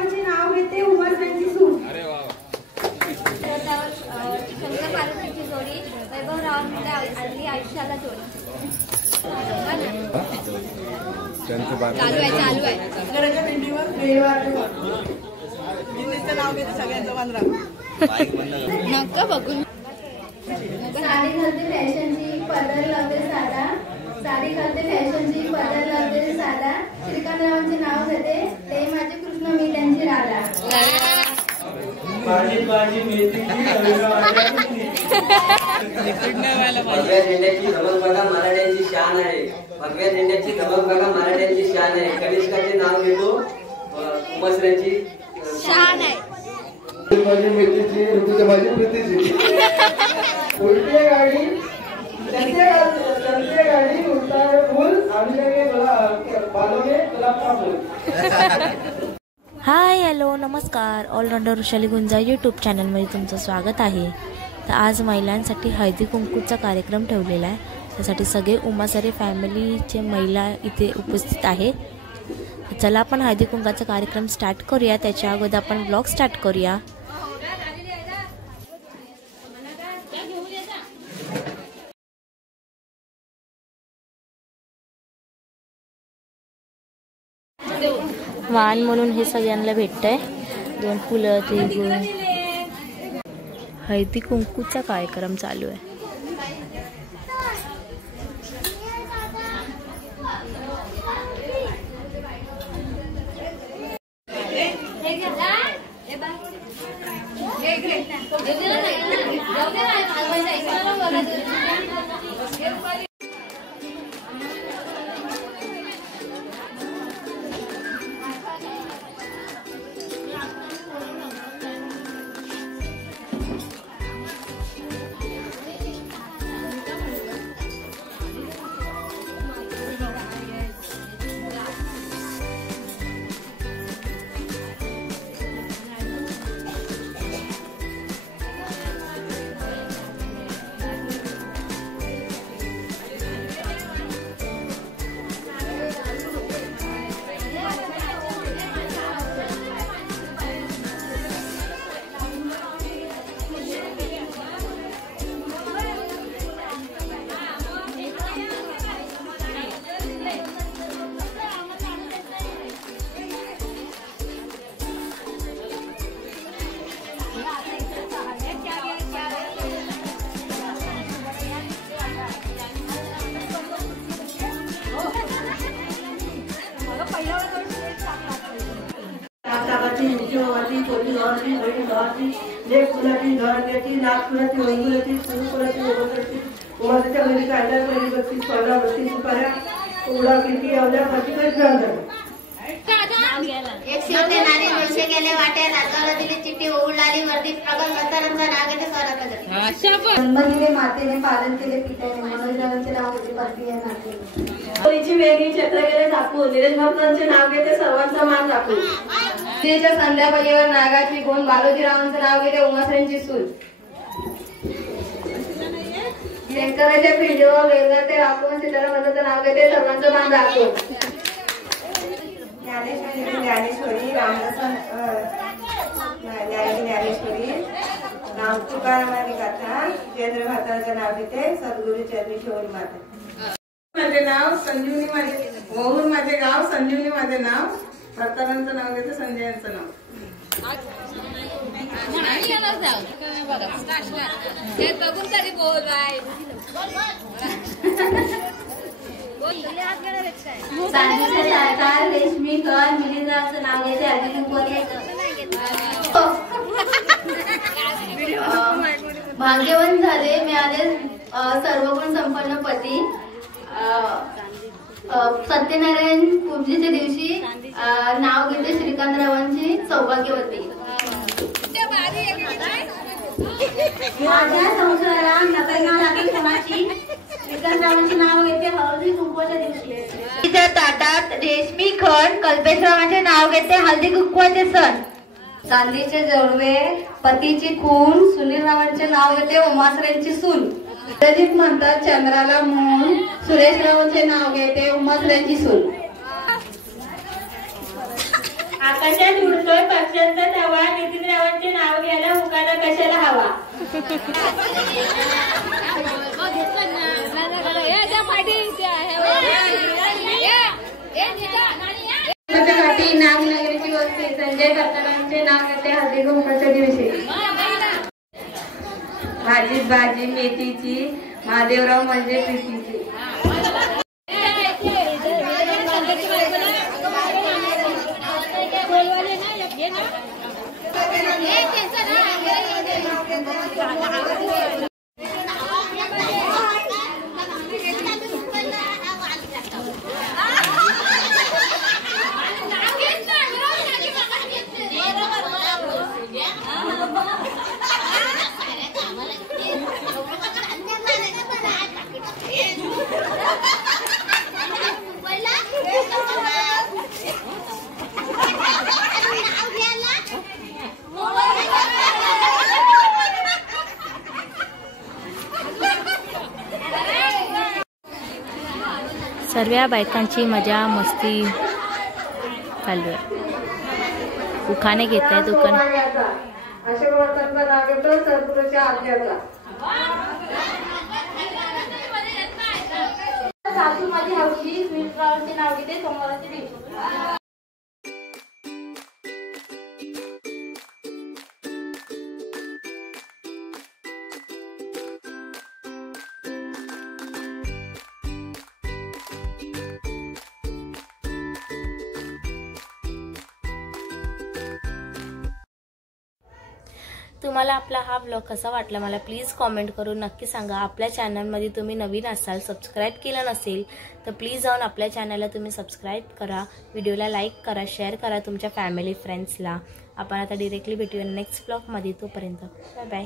चंद्ररावांचे नाव घेते उमासऱ्यांची सून। शंकर पार्वतीची जोडी वैभव रावांकडे आली आयुष्याला जोडी। चालू आहे घराच्या भिंतीवर नाव घेते सगळ्यांचं वांद्रा नका बघून। साडी घालते फॅशनची पदर लावते साधा, साडी घालते फॅशनची पदर लावते साधा, श्रीकांतरावांचे नाव घेते ते माझे कृष्ण मी त्यांची राधा। भगव्या झेंड्याची धमक बघा मराठ्यांची शान आहे, भगव्या झेंड्याची धमक बघा मराठ्यांची शान आहे, कनिष्काचे नाव घेतो उमासऱ्यांची शान आहे। माझी मेथीची ऋतूच्या माझी प्रीतीची उलटी गाडी चलते गाडी उलटा है फूल आने लगे बालों में गुलाब का फूल। हाय हॅलो नमस्कार, ऑलराऊंडर वृषाली गुंजाळ यूट्यूब चॅनलमध्ये तुमचं स्वागत आहे। तर आज महिलांसाठी हळदी कुंकूचा कार्यक्रम ठेवलेला आहे, त्यासाठी सगळे उमासरे फॅमिलीचे महिला इथे उपस्थित आहे। चला आपण हळदी कुंकाचा कार्यक्रम स्टार्ट करूया, त्याच्या अगोदर आपण ब्लॉग स्टार्ट करूया। वाण म्हणून हे सगळ्यांना भेटतंय, 2 फुलं ते घेऊन हळदी कुंकूचा कार्यक्रम चालू आहे। उमासच्या घरी काढल्या पहिली 32 15 32 सुपाऱ्या उडा किती अवल्या प्रतिकच नंतर एक शिवते नारी मुळशे गेले वाटे राजाला दिली चिठ्ठी ओढलाली वर्दी प्रगत सत्तारांचा नाव घेते स्वरात जन्मदिले मातेने पालन केले पित्याने मनोजरावांचे नाव घेते पती या नाते वेगळी क्षेत्र गेले झाकून निलेश भक्तांचे नाव घेते सर्वांचा मान राखून तिच्या संध्याकाळीवर नागाची गुण बालोजीरावांचे नाव घेते उमासऱ्यांची सून शंकराच्या पिंडीवर वेगळते राखून सीतारामांचं नाव घेते सर्वांचं मान राखून ज्ञानेश्वरी रामदास ज्ञानेश्वरी नाम तुकारामानी गाथा जयेंद्र भाताचं नाव घेते सद्गुरु चरणी शिवरी माता माझे नाव संजीवनी माझे वहून माझे गाव संजीवनी माझे नाव भरतारांचं नाव घेते संजयांचं नाव रेशमी कर मिलिंद्राचं नाव घेते भाग्यवान झाले मिळाले सर्व गुण संपन्न पती सत्यनारायण पूजेच्या दिवशी नाव घेते श्रीकांतरावांची सौभाग्यवती माझ्या संसारात नकळना लागेल कोणाची श्रीकांतरावांचे नाव घेते हळदी कुंकवाच्या दिवशी तिच्या ताटात रेशमी खण कल्पेशरावांचे नाव घेते हळदी कुंकवाचे सण चांदीचे जोडवे पतीची खून सुनीलरावांचे नाव घेते उमासऱ्यांची सून इंद्रजित म्हणतात चंद्राला मून सुरेशरावांचे नाव घेते उमासऱ्यांची सून आकाशात उडतोय पक्ष्यांचा थवा, नितीन रावांचे नाव घ्यायला हुकाना कशाला हवा. नागनगरीची वस्ती संजय करतानांचे नाव घेते हळदी कुंकवाच्या दिवशी. भाजीत भाजी मेथीची, महादेवराव म्हणजे प्रीतीची. सर्व बायकांची मजा मस्ती चालू आहे. उखाणे घेत आहेत. अशा वर्तनचा नाव येतो सद्गुरूच्या आज्ञाचा. सासू माझी हौशी स्वीटरावचे नाव घेते सोमवारच्या दिवशी. तुम्हाला आपला हा व्लॉग कसा वाटला मला प्लीज कॉमेंट करून नक्की सांगा. आपल्या चॅनलमध्ये तुम्ही नवीन असाल, सबस्क्राईब केलं नसेल तर प्लीज जाऊन आपल्या चॅनलला तुम्ही सबस्क्राईब करा, व्हिडिओला लाईक करा, शेअर करा तुमच्या फॅमिली फ्रेंड्सला. आपण आता डिरेक्टली भेटूया नेक्स्ट व्लॉगमध्ये. तोपर्यंत बाय बाय.